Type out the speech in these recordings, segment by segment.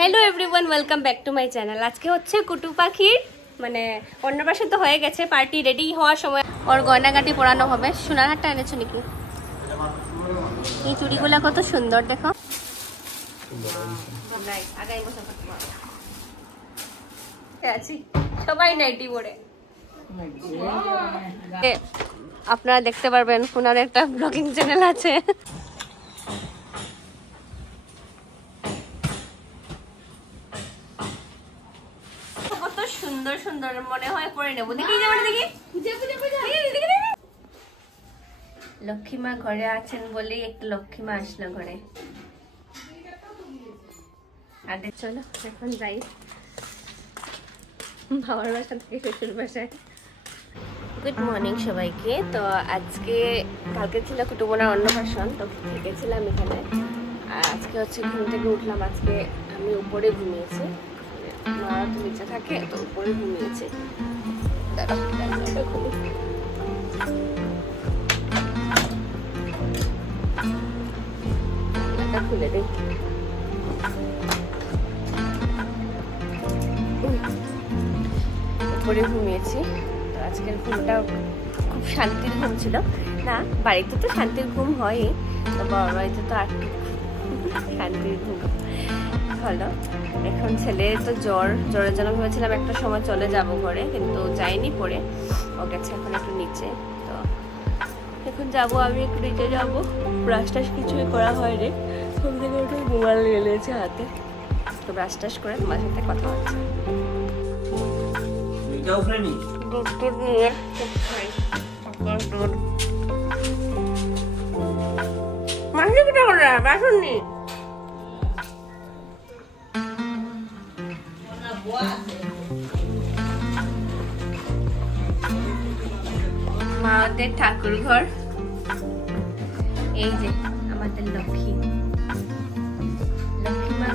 Hello everyone, welcome back to my channel. আজকে হচ্ছে কুটু পাখির মানে অন্নপ্রাশন তো হয়ে গেছে, পার্টি রেডি হওয়ার সময় ওর গয়নাগাটি পরানো হবে। সোনার হারটা এনেছো নাকি? এই চুড়িগুলা কত সুন্দর দেখো। সবাই নাইটি পরে আপনারা দেখতে পারবেন, ওনার একটা ব্লগিং চ্যানেল আছে। কত সুন্দর সুন্দর মনে হয় পরে নেবো। দেখি লক্ষ্মীমা ঘরে আছেন বলেই একটু লক্ষ্মীমা আসলো ঘরে। আর চলো এখন যাই বাবার বাসা থেকে শ্বশুর বাসায়। গুড মর্নিং সবাইকে। তো আজকে কালকে ছিল কুটুমনার অন্নপ্রাশন, তো থেকেছিলাম এখানে। আর আজকে হচ্ছে ঘুম থেকে উঠলাম। আজকে আমি উপরে ঘুমিয়েছি, মা তো নিচে থাকে, তো উপরে ঘুমিয়েছি। খুলে দিই। উপরে ঘুমিয়েছি। তো আজকের ঘুমটা খুব শান্তির ঘুম ছিল। না, বাড়িতে তো শান্তির ঘুম হয়ই, তো বড় বাড়িতে তো আর শান্তির ঘুম হলো। এখন ছেলে তো জ্বরের জন্য ভেবেছিলাম একটা সময় চলে যাব ঘরে, কিন্তু যাইনি, পরে ও গেছে এখন একটু নিচে। তো এখন যাব, আমি একটু নিচে যাবো। ব্রাশ টাশ কিছুই করা হয়নি, ঘুম থেকে উঠে মোবাইল নিয়ে নিয়েছে হাতে। তো ব্রাশ টাশ করে তোমার সাথে কথা হচ্ছে। দুধ টুধ নিয়ে মাসি কিটা করে বাসন নি মাদের ঠাকুর ঘর। এই যে আমাদের লক্ষ্মীমা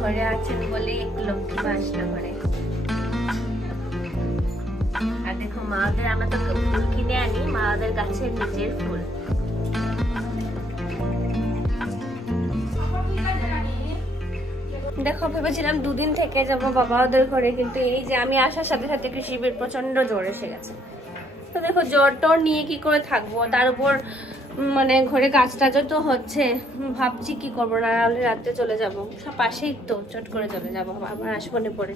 ঘরে আছেন বলে একটু লক্ষ্মীমা আসলো ঘরে। আর দেখো মাদের, আমরা তো ফুল কিনে আনি, মাদের গাছের নিজের ফুল। দেখো ভেবেছিলাম দুদিন থেকে যাবো বাবা ওদের ঘরে, কিন্তু এই যে আমি আসার সাথে সাথে কৃষিবের প্রচন্ড জ্বর এসে গেছে। তো দেখো জ্বর টর নিয়ে কি করে থাকবো, তার উপর মানে ঘরে কাজ টাজও তো হচ্ছে। ভাবছি কি করবো, না হলে রাতে চলে যাবো, সব পাশেই তো, চট করে চলে যাবো, আবার আসবো না পরে।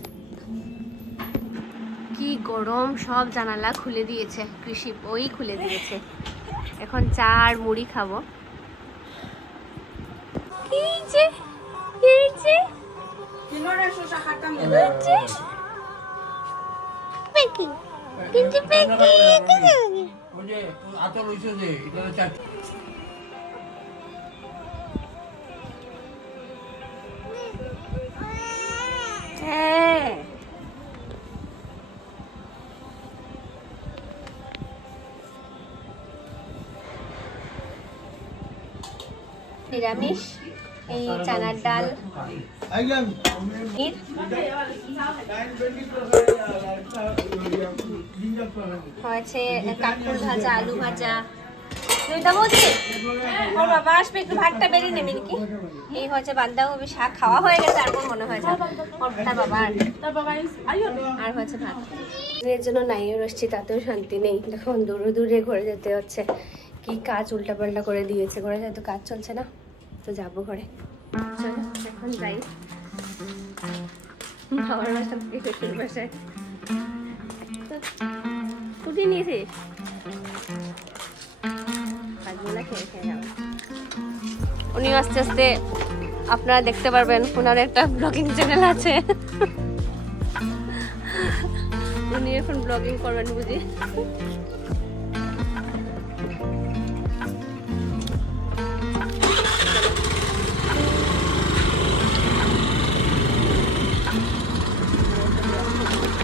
কি গরম, সব জানালা খুলে দিয়েছে কৃষি, ওই খুলে দিয়েছে। এখন চা আর মুড়ি খাবো। নিরামিষ, এই চানার ডাল, হয়েছে কাকুর ভাজা, আলু ভাজা। ওর বাবা আসবে, একটু ভাতটা বেরিয়ে নেবে নাকি। এই হচ্ছে বাঁধাকপি শাক, খাওয়া হয়ে গেছে। আর কোন মনে হয়েছে তার বাবা আর হয়েছে ভাত। এর জন্য নাইও আসছি, তাতেও শান্তি নেই। দেখুন দূরে দূরে ঘরে যেতে হচ্ছে। কি কাজ উল্টাপাল্টা করে দিয়েছে, ঘরে যেহেতু কাজ চলছে না, তো যাবো ঘরে। চলো এখন যাই বাবার বাসা থেকে শ্বশুর বাসায়। কুটি নিয়েছিস? উনি আস্তে আস্তে, আপনারা দেখতে পারবেন, ওনার একটা ব্লগিং চ্যানেল আছে। উনি এখন ব্লগিং করবেন বুঝি।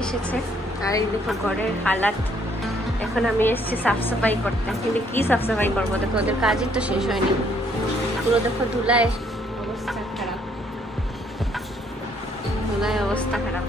এসেছে। আর এই দেখো ঘরের হালাত। এখন আমি এসেছি সাফ সাফাই করতে, কিন্তু কি সাফ সাফাই করবো, দেখো ওদের কাজই তো শেষ হয়নি। পুরো দেখো ধুলায় অবস্থা খারাপ, ধুলায় অবস্থা খারাপ।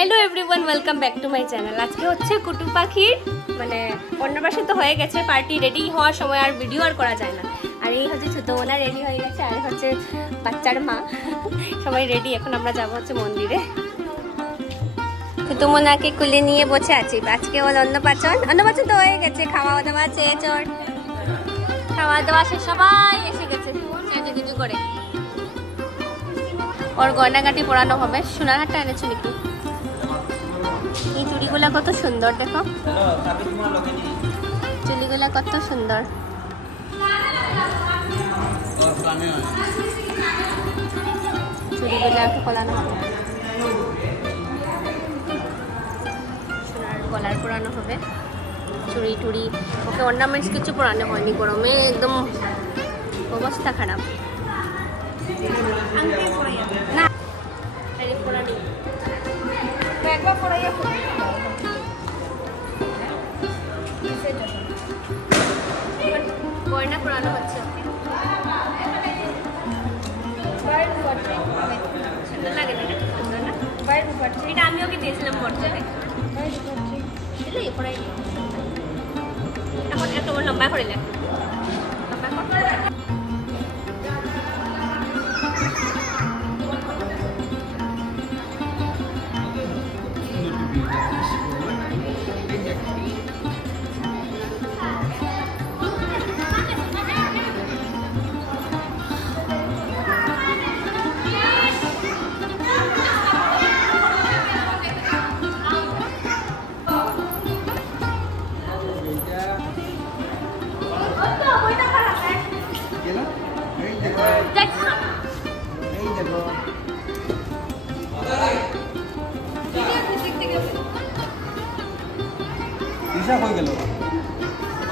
Hello everyone, welcome back to my channel. আজকে হচ্ছে কুটু পাখির মানে অন্নপ্রাশন তো হয়ে গেছে, পার্টি রেডি হওয়ার সময় আর ভিডিও আর করা যায় না। আর এই হচ্ছে ছোটো মোনা রেডি হয়ে গেছে, আর হচ্ছে বাচ্চার মা, সবাই রেডি। এখন আমরা যাবো হচ্ছে মন্দিরে। ছোটো মোনাকে কুলে নিয়ে বসে আছি। আজকে ওর অন্নপ্রাশন তো হয়ে গেছে, খাওয়া দাওয়া শেষ, ওর খাওয়া দাওয়া শেষ, সবাই এসে গেছে কিছু করে। ওর গয়নাগাটি পরানো হবে। সোনার হাটটা এনেছো নাকি? এই চুড়িগুলা কত সুন্দর, দেখো চুড়িগুলা কত সুন্দর। চুড়িগুলা একটু পরানো হবে, সোনার গলার পরানো হবে, চুড়ি টুড়ি। ওকে অর্নামেন্টস কিছু পরানো হয়নি, গরমে একদম অবস্থা খারাপ। না পরানি একবার পরাইয়া গয়না পরানো হচ্ছে। সুন্দর লাগে না? সুন্দর না? এটা আমি ওকে দিয়েছিলাম বর্ষাতে। এখন একটু লম্বা করে লেখ,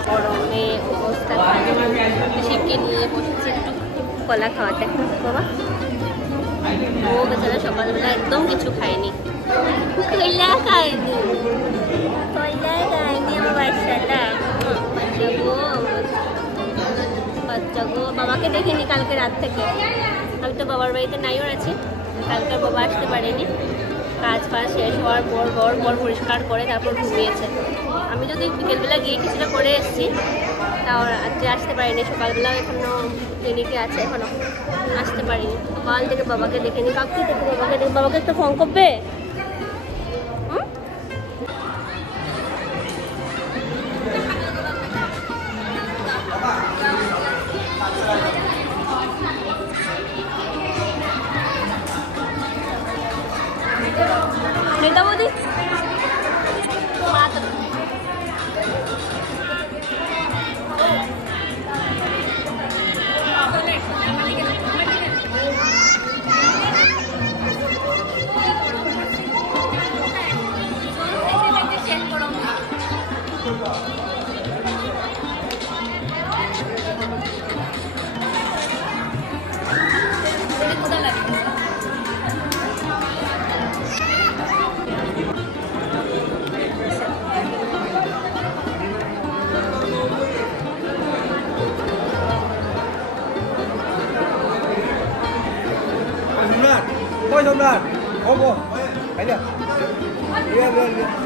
গরমে অবস্থা শিবকে নিয়ে বসেছে একটু কলা খাওয়াতে। বাবা ও বেচারা সকালবেলা একদম কিছু খায়নি, কয়লা খায়নি আমার বাচ্চাটা। বাচ্চা গো, বাবাকে দেখিনি কালকে রাত থেকে। আমি তো বাবার বাড়িতে নাইও আছি, কালকে বাবা আসতে পারেনি। কাজ ফাজ শেষ হওয়ার পর ঘর পরিষ্কার করে তারপর ঘুমিয়েছে। আমি যদি বিকেলবেলা গিয়ে কিছুটা করে এসেছি, তাও আজকে আসতে পারিনি। সকালবেলাও এখনও ক্লিনিকে আছে, এখনও আসতে পারিনি। সকাল থেকে বাবাকে দেখেনি, কাকু থেকে বাবাকে দেখে। বাবাকে একটা ফোন করবে? নেতা বৌদি Thôi xong rồi, ôm vô, thấy chưa? Lên.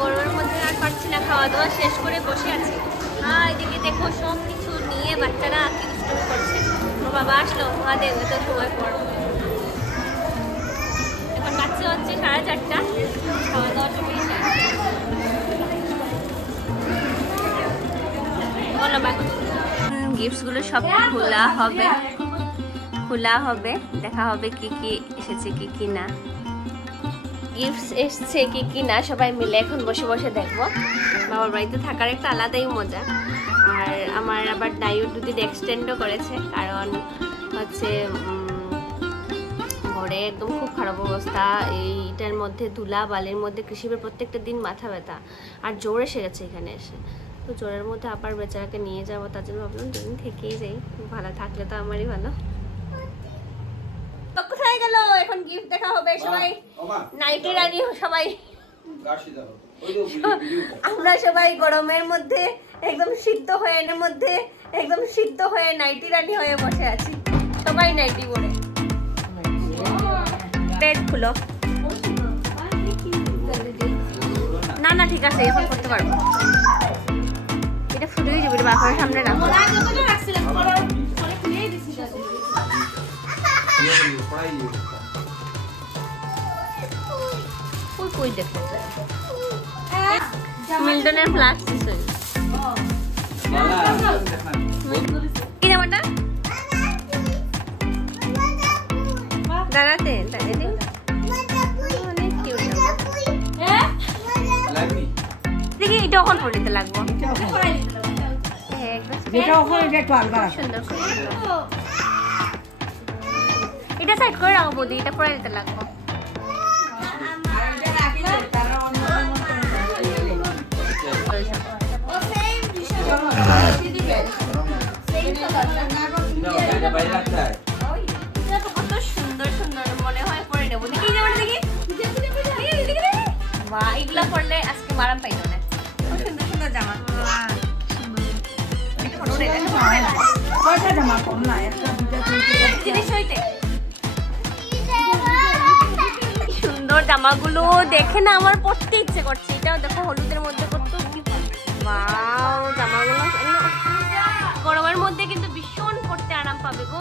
গরমের মধ্যে আর পারছি না, খাওয়া দাওয়া শেষ করে বসে আছি। আর এদিকে দেখো সব কিছু নিয়ে বাচ্চারা কি দুষ্টুমি করছে। ওর বাবা আসলো, দেব তো সময় পর। এখন বাচ্চা হচ্ছে 4:30, খাওয়া দাওয়া সবাই বলো মা। গিফটস গুলো সব খোলা হবে, দেখা হবে কি কি এসেছে কি কি না। গিফটস এসছে কি কি না সবাই মিলে এখন বসে বসে দেখবো। বাবার বাড়িতে থাকার একটা আলাদাই মজা। আর আমার আবার ডায়োড 2 দিন এক্সটেন্ডও করেছে, কারণ হচ্ছে ঘরে একদম খুব খারাপ অবস্থা। এইটার মধ্যে ধুলা বালির মধ্যে কৃষিবের প্রত্যেকটা দিন মাথা ব্যথা আর জ্বর এসে গেছে এখানে এসে। তো জ্বরের মধ্যে আবার বেচারাকে নিয়ে যাবো, তার জন্য ভাবলাম দুদিন থেকেই যাই, ভালো থাকলে তো আমারই ভালো। কোথায় গেল? এখন গিফট দেখা হবে, সবাই নাইটি রানি সবাই। আমরা সবাই গরমের মধ্যে একদম সিদ্ধ হয়ে নাইটি রানি হয়ে বসে আছি, সবাই নাইটি পরে। পেট খুলো। না না ঠিক আছে, এখন করতে পারবো। এটা ফুটেই যাবে, বাবার সামনে রাখো। কই দেখো মিল্টনের ফ্লাক্স কি জামাটা দাঁড়াতে দেখি এটা ওখান পড়িতে লাগবো। এটা সাইড করে রাখবো বৌদি, এটা পরে দিতে লাগবো। কত সুন্দর সুন্দর মনে হয় পরে নেবো। দেখি দেখি এগুলা পরলে আজকে মারাম পাইল না। সুন্দর সুন্দর জামা সুন্দর জামাগুলো দেখে না আমার পরতে ইচ্ছে করছে। এটাও দেখো হলুদের মধ্যে কত জামাগুলো গরমের মধ্যে কিন্তু ভীষণ পরতে আরাম পাবে গো।